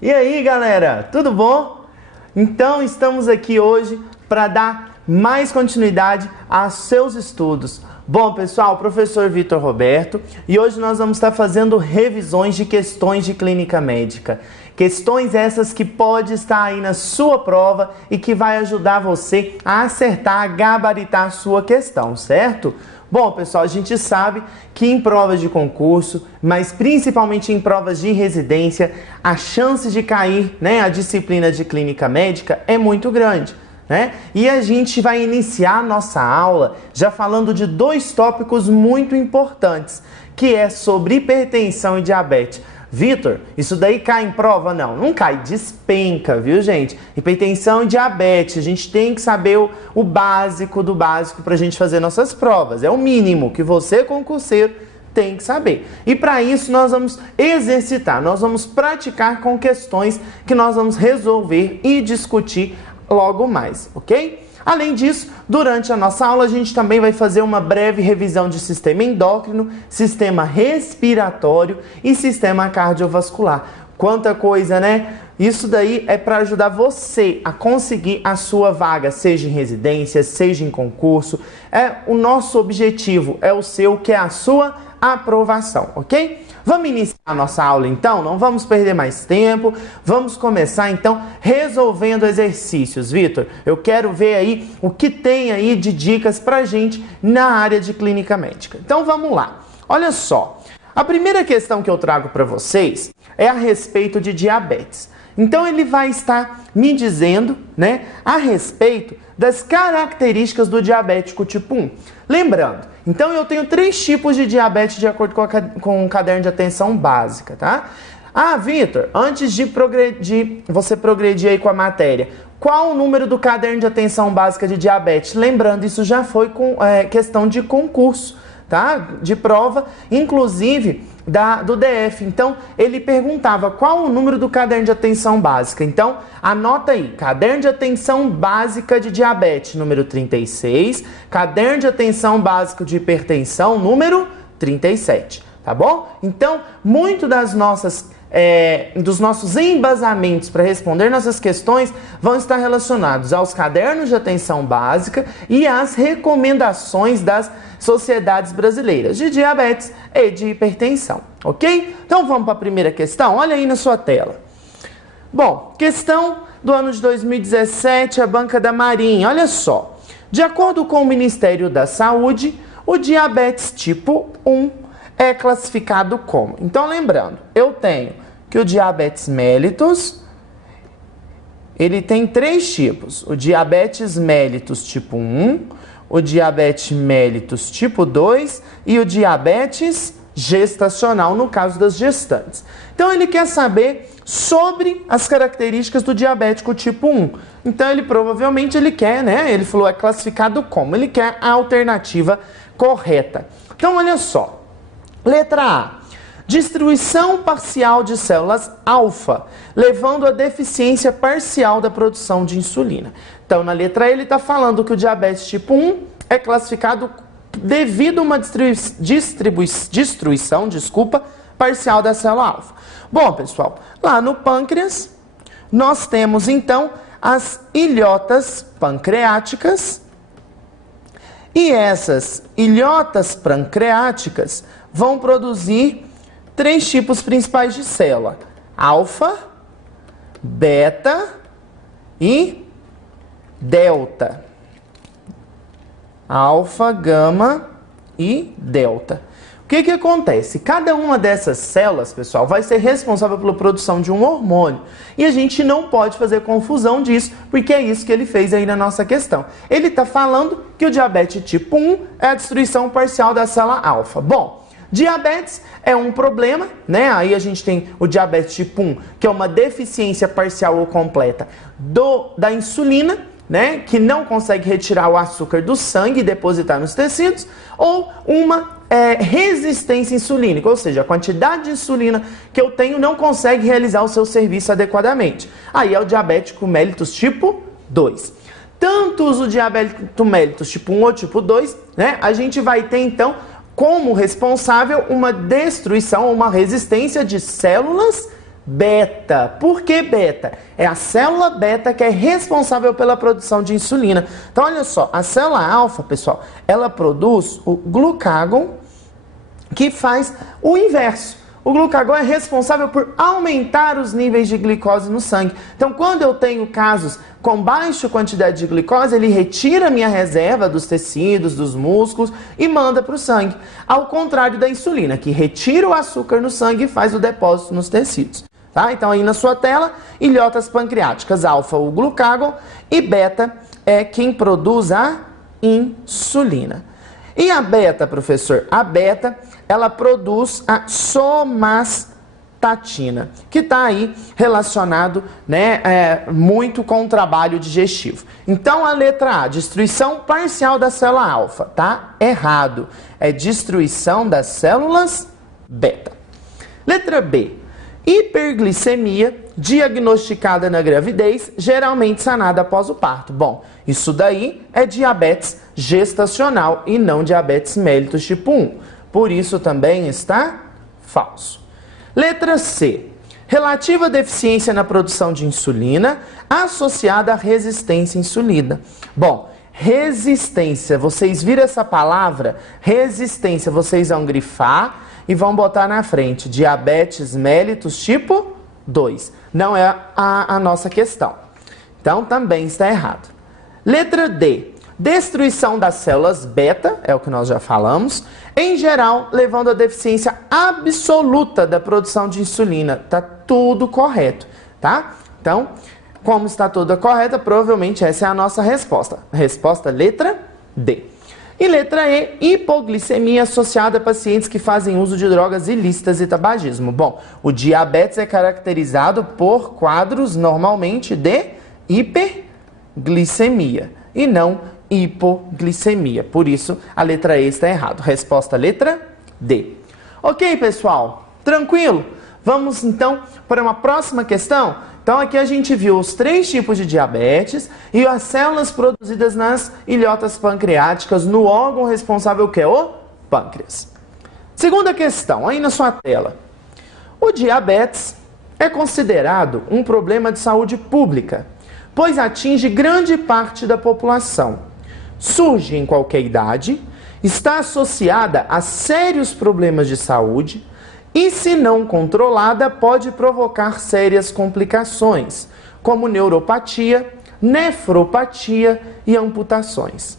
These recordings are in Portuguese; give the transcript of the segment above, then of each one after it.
E aí, galera, tudo bom? Então, estamos aqui hoje para dar mais continuidade aos seus estudos. Bom, pessoal, professor Vitor Roberto, e hoje nós vamos estar fazendo revisões de questões de clínica médica. Questões essas que pode estar aí na sua prova e que vai ajudar você a acertar, a gabaritar a sua questão, certo? Bom, pessoal, a gente sabe que em provas de concurso, mas principalmente em provas de residência, a chance de cair, a disciplina de clínica médica é muito grande, E a gente vai iniciar a nossa aula já falando de dois tópicos muito importantes, que é sobre hipertensão e diabetes. Vitor, isso daí cai em prova? Não, não cai, despenca, viu, gente? Hipertensão e diabetes, a gente tem que saber o básico do básico para a gente fazer nossas provas. É o mínimo que você, concurseiro, tem que saber. E para isso nós vamos exercitar, nós vamos praticar com questões que nós vamos resolver e discutir logo mais, ok? Além disso, durante a nossa aula, a gente também vai fazer uma breve revisão de sistema endócrino, sistema respiratório e sistema cardiovascular. Quanta coisa, né? Isso daí é para ajudar você a conseguir a sua vaga, seja em residência, seja em concurso. O nosso objetivo é o seu, que é a sua aprovação, ok? Vamos iniciar a nossa aula então? Não vamos perder mais tempo. Vamos começar então resolvendo exercícios. Vitor, eu quero ver aí o que tem aí de dicas pra gente na área de clínica médica. Então vamos lá. Olha só. A primeira questão que eu trago para vocês é a respeito de diabetes. Então ele vai estar me dizendo, a respeito das características do diabético tipo 1. Lembrando, então eu tenho 3 tipos de diabetes de acordo com o caderno de atenção básica, tá? Ah, Vitor, antes de você progredir aí com a matéria, qual o número do caderno de atenção básica de diabetes? Lembrando, isso já foi com questão de concurso, tá? De prova, inclusive do DF. Então, ele perguntava qual o número do caderno de atenção básica. Então, anota aí, caderno de atenção básica de diabetes, número 36, caderno de atenção básico de hipertensão, número 37, tá bom? Então, muito dos nossos embasamentos para responder nossas questões vão estar relacionados aos cadernos de atenção básica e às recomendações das sociedades brasileiras de diabetes e de hipertensão, ok? Então vamos para a primeira questão, olha aí na sua tela. Bom, questão do ano de 2017, a banca da Marinha, olha só. De acordo com o Ministério da Saúde, o diabetes tipo 1 é classificado como? Então lembrando, eu tenho que o diabetes mellitus, ele tem 3 tipos, o diabetes mellitus tipo 1, o diabetes mellitus tipo 2 e o diabetes gestacional, no caso das gestantes. Então ele quer saber sobre as características do diabético tipo 1. Então ele provavelmente quer, ele falou é classificado como? Ele quer a alternativa correta. Então olha só, letra A, distribuição parcial de células alfa, levando a deficiência parcial da produção de insulina. Então, na letra A, ele está falando que o diabetes tipo 1 é classificado devido a uma destruição parcial da célula alfa. Bom, pessoal, lá no pâncreas, nós temos, então, as ilhotas pancreáticas, e essas ilhotas pancreáticas vão produzir 3 tipos principais de célula: alfa, beta e delta. Alfa, gama e delta. O que acontece? Cada uma dessas células, pessoal, vai ser responsável pela produção de um hormônio. E a gente não pode fazer confusão disso, porque é isso que ele fez aí na nossa questão. Ele está falando que o diabetes tipo 1 é a destruição parcial da célula alfa. Bom, diabetes é um problema, Aí a gente tem o diabetes tipo 1, que é uma deficiência parcial ou completa da insulina, que não consegue retirar o açúcar do sangue e depositar nos tecidos, ou uma resistência insulínica, ou seja, a quantidade de insulina que eu tenho não consegue realizar o seu serviço adequadamente. Aí é o diabético mellitus tipo 2. Tanto o diabetes mellitus tipo 1 ou tipo 2, a gente vai ter então como responsável uma destruição, uma resistência de células beta. Por que beta? É a célula beta que é responsável pela produção de insulina. Então, olha só, a célula alfa, pessoal, ela produz o glucagon, que faz o inverso. O glucagon é responsável por aumentar os níveis de glicose no sangue. Então, quando eu tenho casos com baixa quantidade de glicose, ele retira a minha reserva dos tecidos, dos músculos e manda para o sangue. Ao contrário da insulina, que retira o açúcar no sangue e faz o depósito nos tecidos. Tá? Então, aí na sua tela, ilhotas pancreáticas, alfa, o glucagon, e beta é quem produz a insulina. E a beta, professor? A beta, ela produz a somatostatina, que está aí relacionado, né, muito com o trabalho digestivo. Então, a letra A, destruição parcial da célula alfa, tá? Errado. É destruição das células beta. Letra B, hiperglicemia diagnosticada na gravidez, geralmente sanada após o parto. Bom, isso daí é diabetes gestacional e não diabetes mellitus tipo 1. Por isso também está falso. Letra C. Relativa deficiência na produção de insulina associada à resistência à insulina. Bom, resistência, vocês viram essa palavra? Resistência, vocês vão grifar e vão botar na frente diabetes mellitus tipo 2. Não é a nossa questão. Então, também está errado. Letra D. Destruição das células beta, é o que nós já falamos, em geral, levando a deficiência absoluta da produção de insulina. Tá tudo correto, tá? Então, como está tudo correto, provavelmente essa é a nossa resposta. Resposta letra D. E letra E, hipoglicemia associada a pacientes que fazem uso de drogas ilícitas e tabagismo. Bom, o diabetes é caracterizado por quadros normalmente de hiperglicemia e não hipoglicemia. Por isso, a letra E está errada. Resposta letra D. Ok, pessoal? Tranquilo? Vamos então para uma próxima questão? Então aqui a gente viu os 3 tipos de diabetes e as células produzidas nas ilhotas pancreáticas no órgão responsável que é o pâncreas. Segunda questão, aí na sua tela. O diabetes é considerado um problema de saúde pública, pois atinge grande parte da população. Surge em qualquer idade, está associada a sérios problemas de saúde e, se não controlada, pode provocar sérias complicações, como neuropatia, nefropatia e amputações.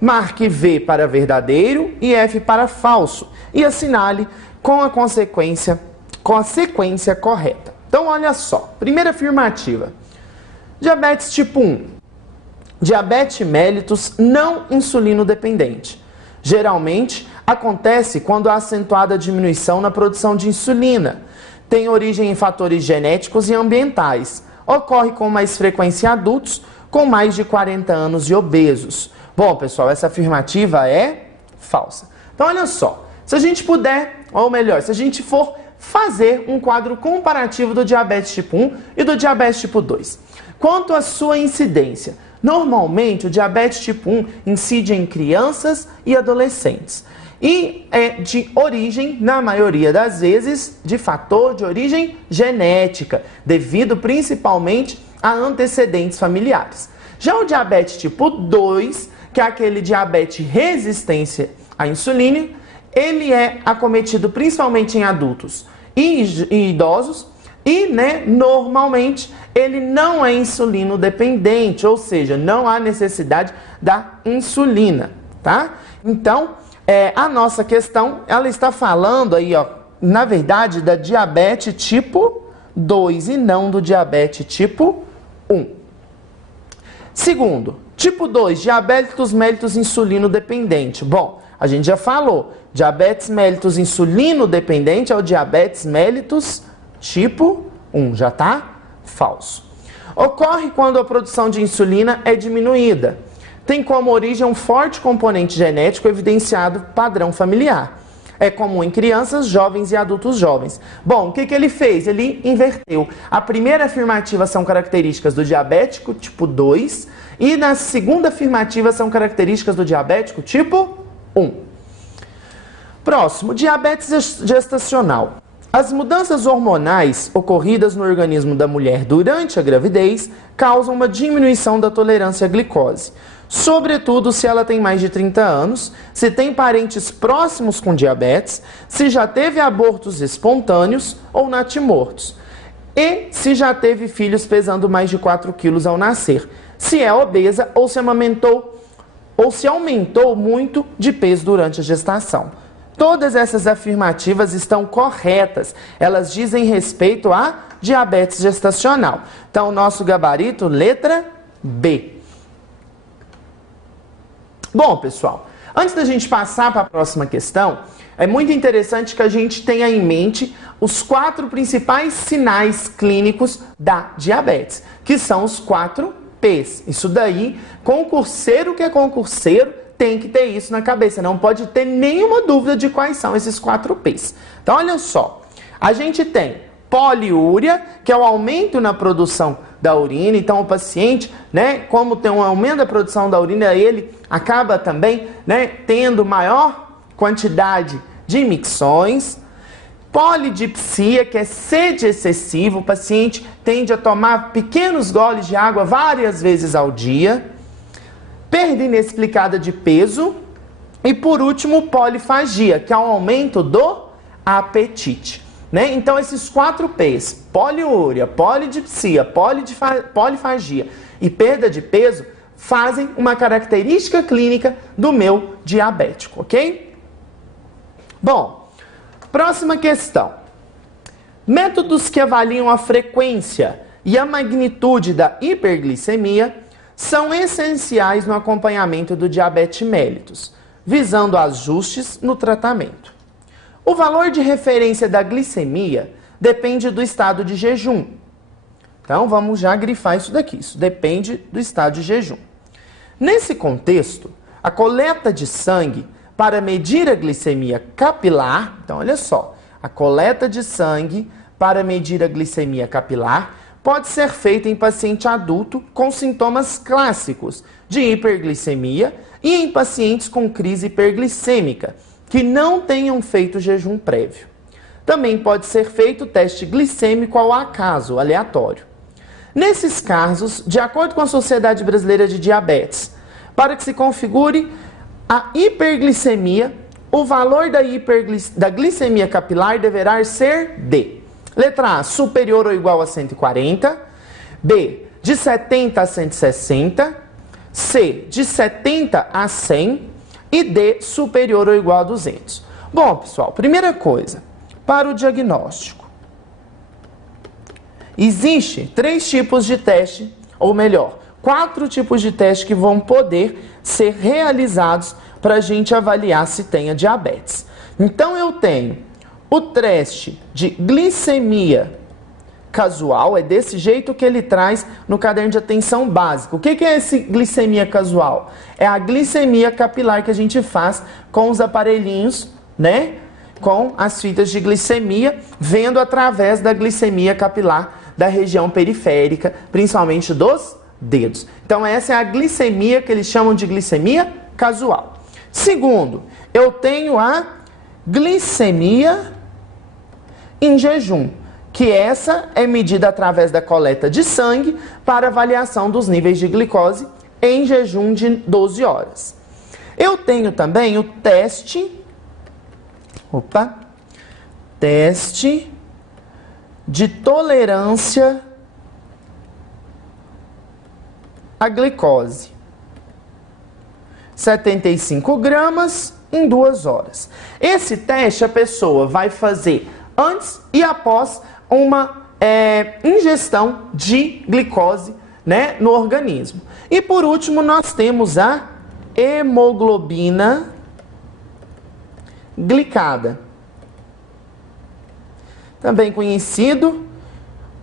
Marque V para verdadeiro e F para falso e assinale com a sequência correta. Então, olha só. Primeira afirmativa. Diabetes tipo 1. Diabetes mellitus não insulino dependente. Geralmente, acontece quando há acentuada diminuição na produção de insulina. Tem origem em fatores genéticos e ambientais. Ocorre com mais frequência em adultos com mais de 40 anos e obesos. Bom, pessoal, essa afirmativa é falsa. Então, olha só. Se a gente puder, ou melhor, se a gente for fazer um quadro comparativo do diabetes tipo 1 e do diabetes tipo 2. Quanto à sua incidência, normalmente o diabetes tipo 1 incide em crianças e adolescentes. E é de origem, na maioria das vezes, de fator de origem genética, devido principalmente a antecedentes familiares. Já o diabetes tipo 2, que é aquele diabetes resistência à insulina, ele é acometido principalmente em adultos e idosos e, normalmente, ele não é insulino dependente, ou seja, não há necessidade da insulina, tá? Então, a nossa questão, ela está falando aí, ó, na verdade, da diabetes tipo 2 e não do diabetes tipo 1. Segundo, tipo 2, diabetes mellitus insulino dependente. Bom, a gente já falou, diabetes mellitus insulino dependente é o diabetes mellitus tipo 1, já tá? Falso. Ocorre quando a produção de insulina é diminuída. Tem como origem um forte componente genético evidenciado padrão familiar. É comum em crianças, jovens e adultos jovens. Bom, o que ele fez? Ele inverteu. A primeira afirmativa são características do diabético tipo 2 e na segunda afirmativa são características do diabético tipo 1. Próximo, diabetes gestacional. As mudanças hormonais ocorridas no organismo da mulher durante a gravidez causam uma diminuição da tolerância à glicose, sobretudo se ela tem mais de 30 anos, se tem parentes próximos com diabetes, se já teve abortos espontâneos ou natimortos, e se já teve filhos pesando mais de 4 quilos ao nascer, se é obesa ou se amamentou ou se aumentou muito de peso durante a gestação. Todas essas afirmativas estão corretas. Elas dizem respeito a diabetes gestacional. Então, o nosso gabarito, letra B. Bom, pessoal, antes da gente passar para a próxima questão, é muito interessante que a gente tenha em mente os 4 principais sinais clínicos da diabetes, que são os 4 P's. Isso daí, concurseiro que é concurseiro, tem que ter isso na cabeça, não pode ter nenhuma dúvida de quais são esses 4 P's. Então, olha só, a gente tem poliúria, que é o aumento na produção da urina. Então, o paciente, né, como tem um aumento da produção da urina, ele acaba também, né, tendo maior quantidade de micções. Polidipsia, que é sede excessiva, o paciente tende a tomar pequenos goles de água várias vezes ao dia. Perda inexplicada de peso. E por último, polifagia, que é um aumento do apetite. Né? Então, esses 4 P's, poliúria, polidipsia, polifagia e perda de peso, fazem uma característica clínica do meu diabético, ok? Bom, próxima questão. Métodos que avaliam a frequência e a magnitude da hiperglicemia são essenciais no acompanhamento do diabetes mellitus, visando ajustes no tratamento. O valor de referência da glicemia depende do estado de jejum. Então, vamos já grifar isso daqui. Isso depende do estado de jejum. Nesse contexto, a coleta de sangue para medir a glicemia capilar, então olha só, a coleta de sangue para medir a glicemia capilar pode ser feita em paciente adulto com sintomas clássicos de hiperglicemia e em pacientes com crise hiperglicêmica que não tenham feito jejum prévio. Também pode ser feito teste glicêmico ao acaso, aleatório. Nesses casos, de acordo com a Sociedade Brasileira de Diabetes, para que se configure a hiperglicemia, o valor da glicemia capilar deverá ser de: letra A, superior ou igual a 140, B, de 70 a 160, C, de 70 a 100 e D, superior ou igual a 200. Bom, pessoal, primeira coisa, para o diagnóstico. Existe 3 tipos de teste, ou melhor, 4 tipos de teste que vão poder ser realizados para a gente avaliar se tem a diabetes. Então, eu tenho o teste de glicemia casual, é desse jeito que ele traz no caderno de atenção básico. O que é esse glicemia casual? É a glicemia capilar que a gente faz com os aparelhinhos, né? Com as fitas de glicemia, vendo através da glicemia capilar da região periférica, principalmente dos dedos. Então, essa é a glicemia que eles chamam de glicemia casual. Segundo, eu tenho a glicemia em jejum, que essa é medida através da coleta de sangue para avaliação dos níveis de glicose em jejum de 12 horas. Eu tenho também o teste de tolerância à glicose. 75 gramas em 2 horas. Esse teste a pessoa vai fazer antes e após uma ingestão de glicose, né, no organismo. E por último, nós temos a hemoglobina glicada, também conhecido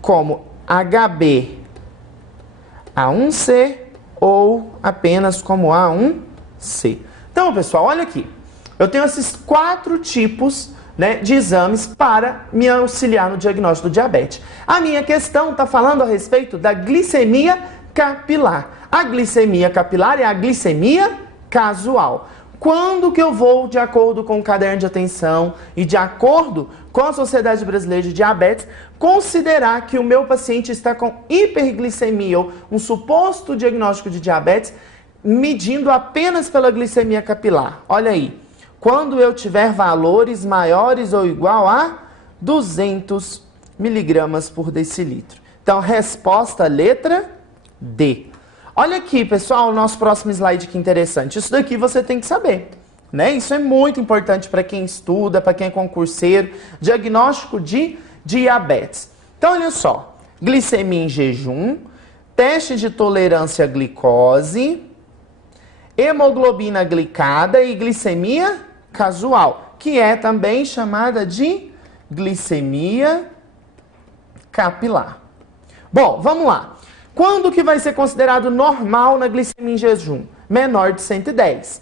como HbA1c ou apenas como A1c. Então, pessoal, olha aqui. Eu tenho esses 4 tipos, né, de exames para me auxiliar no diagnóstico do diabetes. A minha questão está falando a respeito da glicemia capilar. A glicemia capilar é a glicemia casual. quando que eu vou, de acordo com o caderno de atenção e de acordo com a Sociedade Brasileira de Diabetes, considerar que o meu paciente está com hiperglicemia ou um suposto diagnóstico de diabetes, medindo apenas pela glicemia capilar? Olha aí, quando eu tiver valores maiores ou igual a 200 miligramas por decilitro. Então, resposta letra D. Olha aqui, pessoal, o nosso próximo slide que interessante. Isso daqui você tem que saber, né? Isso é muito importante para quem estuda, para quem é concurseiro. Diagnóstico de diabetes. Então, olha só. Glicemia em jejum, teste de tolerância à glicose, hemoglobina glicada e glicemia casual, que é também chamada de glicemia capilar. Bom, vamos lá. Quando que vai ser considerado normal na glicemia em jejum? Menor de 110.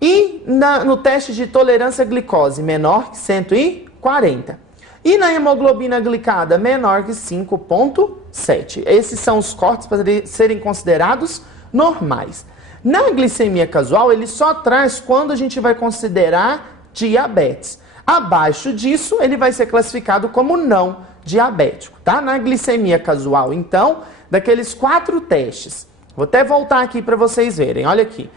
E no teste de tolerância à glicose, menor que 140. E na hemoglobina glicada, menor que 5,7. Esses são os cortes para serem considerados normais. Na glicemia casual, ele só traz quando a gente vai considerar diabetes. Abaixo disso, ele vai ser classificado como não diabético, tá? Na glicemia casual, então, daqueles 4 testes, vou até voltar aqui para vocês verem, olha aqui.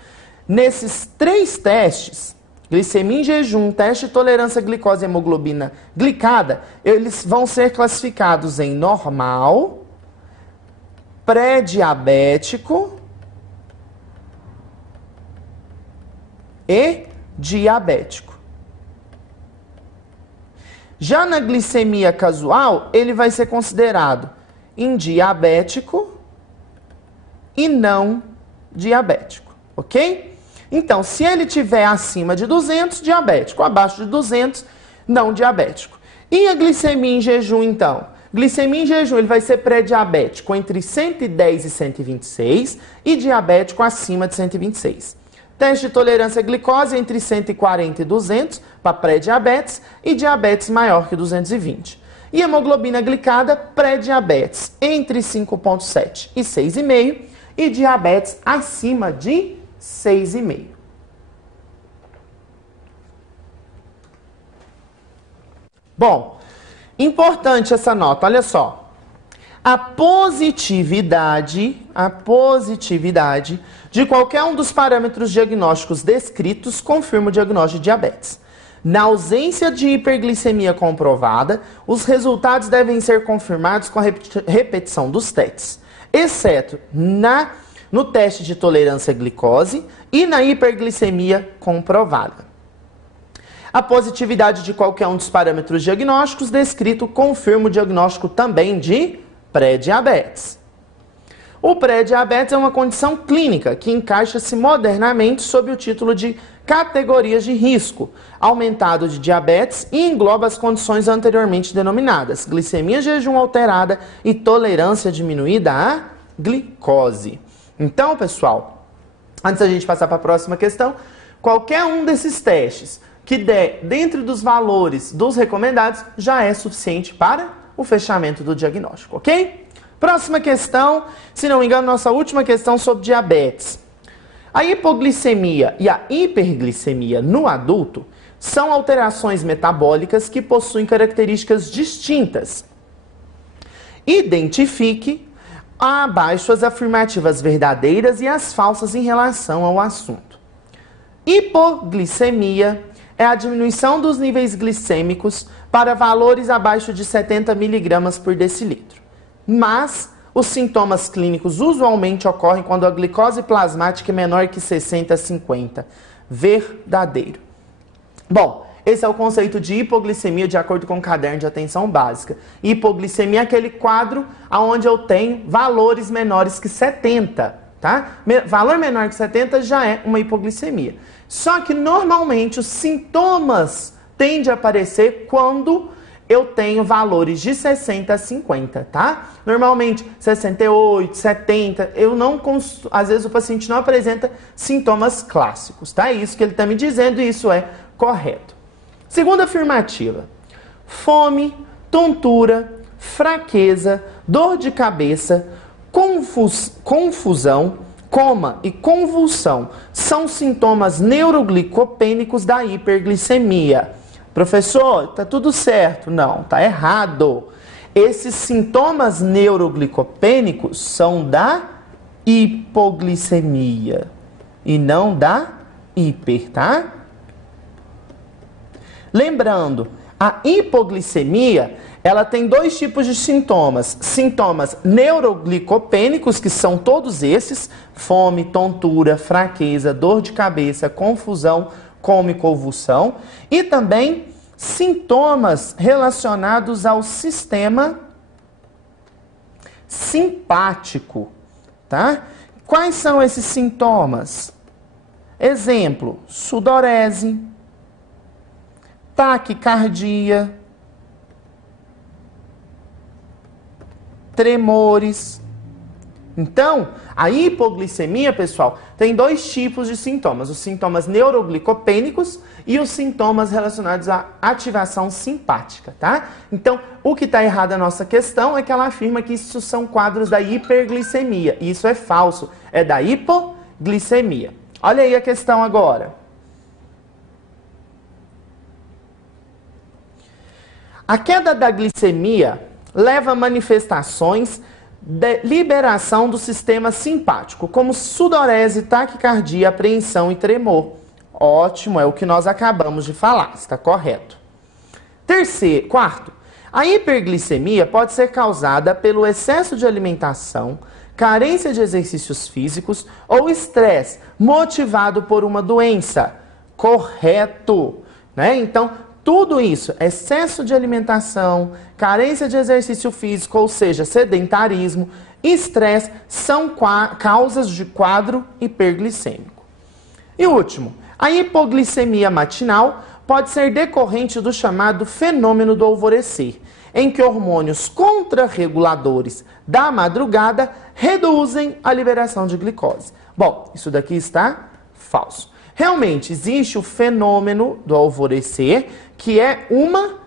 Nesses 3 testes, glicemia em jejum, teste de tolerância à glicose e hemoglobina glicada, eles vão ser classificados em normal, pré-diabético e diabético. Já na glicemia casual, ele vai ser considerado indiabético e não diabético, ok? Então, se ele tiver acima de 200, diabético, abaixo de 200, não diabético. E a glicemia em jejum, então? Glicemia em jejum, ele vai ser pré-diabético entre 110 e 126 e diabético acima de 126. Teste de tolerância à glicose entre 140 e 200 para pré-diabetes e diabetes maior que 220. E hemoglobina glicada pré-diabetes entre 5,7 e 6,5 e diabetes acima de 6,5. Bom, importante essa nota, olha só. A positividade de qualquer um dos parâmetros diagnósticos descritos confirma o diagnóstico de diabetes. Na ausência de hiperglicemia comprovada, os resultados devem ser confirmados com a repetição dos testes, exceto no teste de tolerância à glicose e na hiperglicemia comprovada. A positividade de qualquer um dos parâmetros diagnósticos descrito confirma o diagnóstico também de pré-diabetes. O pré-diabetes é uma condição clínica que encaixa-se modernamente sob o título de categorias de risco, aumentado de diabetes e engloba as condições anteriormente denominadas, glicemia jejum alterada e tolerância diminuída à glicose. Então, pessoal, antes da gente passar para a próxima questão, qualquer um desses testes que der dentro dos valores dos recomendados já é suficiente para o fechamento do diagnóstico, ok? Próxima questão, se não me engano, nossa última questão sobre diabetes. A hipoglicemia e a hiperglicemia no adulto são alterações metabólicas que possuem características distintas. Identifique abaixo as afirmativas verdadeiras e as falsas em relação ao assunto. Hipoglicemia é a diminuição dos níveis glicêmicos para valores abaixo de 70 mg por decilitro. Mas os sintomas clínicos usualmente ocorrem quando a glicose plasmática é menor que 60 a 50. Verdadeiro. Bom, esse é o conceito de hipoglicemia de acordo com o caderno de atenção básica. Hipoglicemia é aquele quadro onde eu tenho valores menores que 70, tá? Valor menor que 70 já é uma hipoglicemia. Só que normalmente os sintomas tendem a aparecer quando eu tenho valores de 60 a 50, tá? Normalmente 68, 70, às vezes o paciente não apresenta sintomas clássicos, tá? É isso que ele está me dizendo e isso é correto. Segunda afirmativa: fome, tontura, fraqueza, dor de cabeça, confusão, coma e convulsão são sintomas neuroglicopênicos da hiperglicemia. Professor, tá tudo certo? Não, tá errado. Esses sintomas neuroglicopênicos são da hipoglicemia e não da hiper, tá? Lembrando, a hipoglicemia, ela tem dois tipos de sintomas. Sintomas neuroglicopênicos, que são todos esses: fome, tontura, fraqueza, dor de cabeça, confusão, coma e convulsão. E também sintomas relacionados ao sistema simpático, tá? Quais são esses sintomas? Exemplo: sudorese, taquicardia, tremores. Então, a hipoglicemia, pessoal, tem dois tipos de sintomas: os sintomas neuroglicopênicos e os sintomas relacionados à ativação simpática, tá? Então, o que está errado na nossa questão é que ela afirma que isso são quadros da hiperglicemia. E isso é falso, é da hipoglicemia. Olha aí a questão agora. A queda da glicemia leva a manifestações de liberação do sistema simpático, como sudorese, taquicardia, apreensão e tremor. Ótimo, é o que nós acabamos de falar, está correto. Quarto, a hiperglicemia pode ser causada pelo excesso de alimentação, carência de exercícios físicos ou estresse motivado por uma doença. Correto, né? Então, tudo isso, excesso de alimentação, carência de exercício físico, ou seja, sedentarismo, estresse, são causas de quadro hiperglicêmico. E último, a hipoglicemia matinal pode ser decorrente do chamado fenômeno do alvorecer, em que hormônios contrarreguladores da madrugada reduzem a liberação de glicose. Bom, isso daqui está falso. Realmente existe o fenômeno do alvorecer, que é uma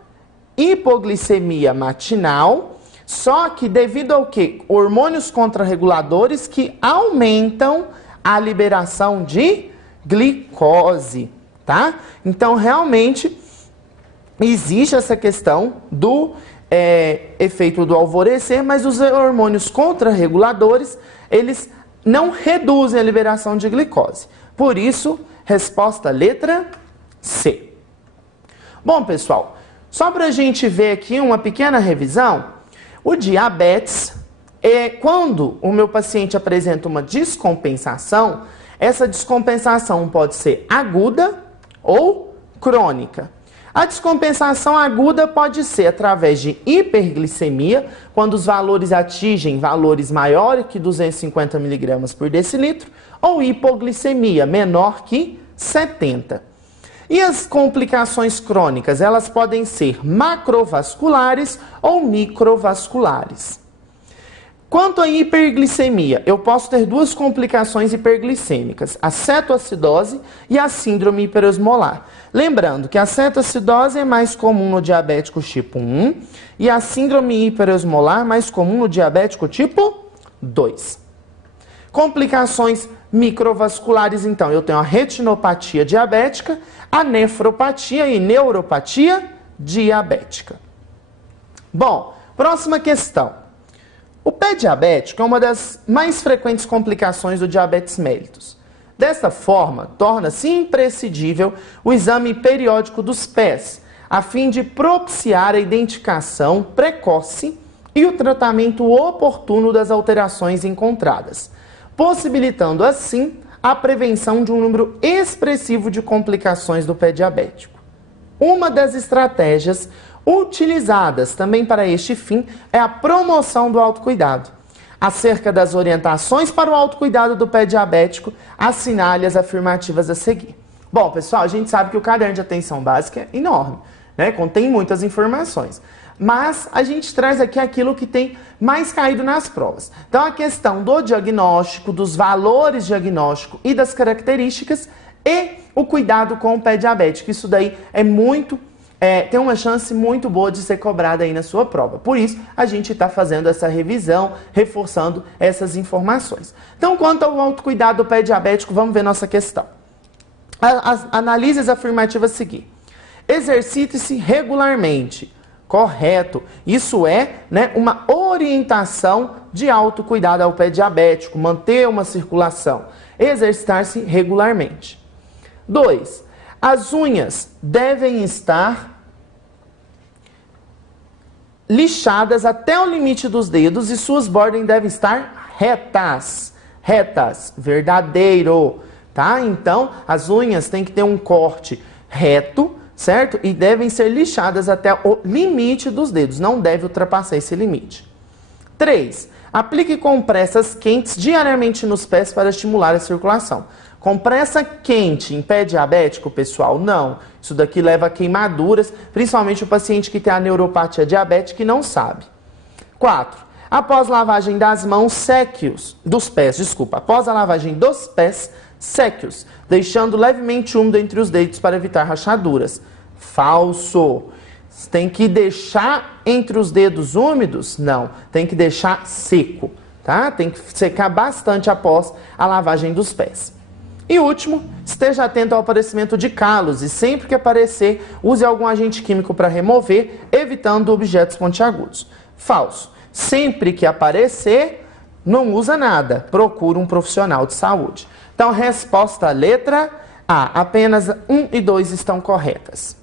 hipoglicemia matinal, só que devido ao quê? Hormônios contrarreguladores que aumentam a liberação de glicose, tá? Então, realmente, existe essa questão do efeito do alvorecer, mas os hormônios contrarreguladores, eles não reduzem a liberação de glicose. Por isso, resposta letra C. Bom, pessoal, só para a gente ver aqui uma pequena revisão, o diabetes é quando o meu paciente apresenta uma descompensação. Essa descompensação pode ser aguda ou crônica. A descompensação aguda pode ser através de hiperglicemia, quando os valores atingem valores maiores que 250 mg por decilitro, ou hipoglicemia menor que 70. E as complicações crônicas, elas podem ser macrovasculares ou microvasculares. Quanto à hiperglicemia, eu posso ter duas complicações hiperglicêmicas, a cetoacidose e a síndrome hiperosmolar. Lembrando que a cetoacidose é mais comum no diabético tipo 1 e a síndrome hiperosmolar mais comum no diabético tipo 2. Complicações microvasculares, então, eu tenho a retinopatia diabética, a nefropatia e neuropatia diabética. Bom, próxima questão. O pé diabético é uma das mais frequentes complicações do diabetes mellitus. Desta forma, torna-se imprescindível o exame periódico dos pés, a fim de propiciar a identificação precoce e o tratamento oportuno das alterações encontradas, possibilitando assim a prevenção de um número expressivo de complicações do pé diabético. Uma das estratégias utilizadas também para este fim é a promoção do autocuidado. Acerca das orientações para o autocuidado do pé diabético, assinale as afirmativas a seguir. Bom, pessoal, a gente sabe que o caderno de atenção básica é enorme, né? Contém muitas informações. Mas a gente traz aqui aquilo que tem mais caído nas provas. Então, a questão do diagnóstico, dos valores diagnóstico e das características e o cuidado com o pé diabético. Isso daí é muito tem uma chance muito boa de ser cobrada aí na sua prova. Por isso, a gente está fazendo essa revisão, reforçando essas informações. Então, quanto ao autocuidado do pé diabético, vamos ver nossa questão. Analise as afirmativas a seguir. Exercite-se regularmente. Correto. Isso é, né, uma orientação de autocuidado ao pé diabético, manter uma circulação, exercitar-se regularmente. 2. As unhas devem estar lixadas até o limite dos dedos e suas bordas devem estar retas. Retas. Verdadeiro. Tá? Então, as unhas têm que ter um corte reto, certo? E devem ser lixadas até o limite dos dedos, não deve ultrapassar esse limite. 3. Aplique compressas quentes diariamente nos pés para estimular a circulação. Compressa quente em pé diabético, pessoal? Não. Isso daqui leva a queimaduras, principalmente o paciente que tem a neuropatia diabética e não sabe. 4. Após lavagem das mãos, seque-os, após a lavagem dos pés, seque-os, deixando levemente úmido entre os dedos para evitar rachaduras. Falso. Tem que deixar entre os dedos úmidos? Não. Tem que deixar seco, tá? Tem que secar bastante após a lavagem dos pés. E último, esteja atento ao aparecimento de calos e sempre que aparecer, use algum agente químico para remover, evitando objetos pontiagudos. Falso. Sempre que aparecer, não usa nada. Procura um profissional de saúde. Então, resposta letra A. Apenas 1 e 2 estão corretas.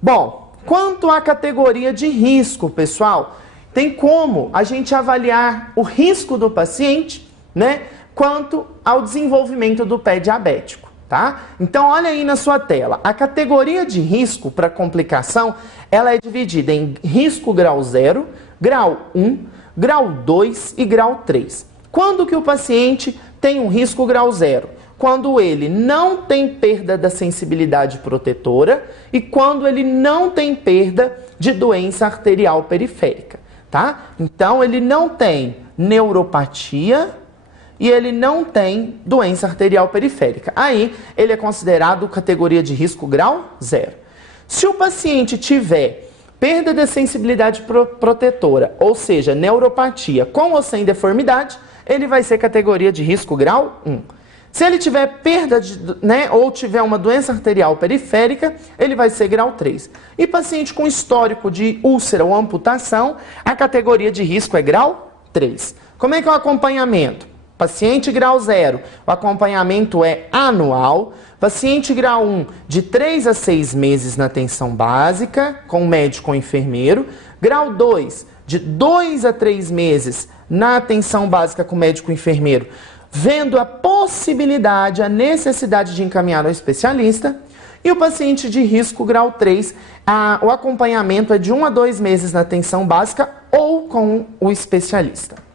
Bom, quanto à categoria de risco, pessoal, tem como a gente avaliar o risco do paciente, né, quanto ao desenvolvimento do pé diabético, tá? Então, olha aí na sua tela. A categoria de risco para complicação, ela é dividida em risco grau 0, grau 1, grau 2 e grau 3. Quando que o paciente tem um risco grau 0? Quando ele não tem perda da sensibilidade protetora e quando ele não tem perda de doença arterial periférica, tá? Então, ele não tem neuropatia e ele não tem doença arterial periférica. Aí, ele é considerado categoria de risco grau 0. Se o paciente tiver perda da sensibilidade protetora, ou seja, neuropatia com ou sem deformidade, ele vai ser categoria de risco grau 1. Se ele tiver perda, ou tiver uma doença arterial periférica, ele vai ser grau 3. E paciente com histórico de úlcera ou amputação, a categoria de risco é grau 3. Como é que é o acompanhamento? Paciente grau 0, o acompanhamento é anual. Paciente grau 1, de 3 a 6 meses na atenção básica, com médico ou enfermeiro. Grau 2, de 2 a 3 meses na atenção básica com médico ou enfermeiro, vendo a possibilidade, a necessidade de encaminhar ao especialista. E o paciente de risco grau 3, o acompanhamento é de 1 a 2 meses na atenção básica ou com o especialista.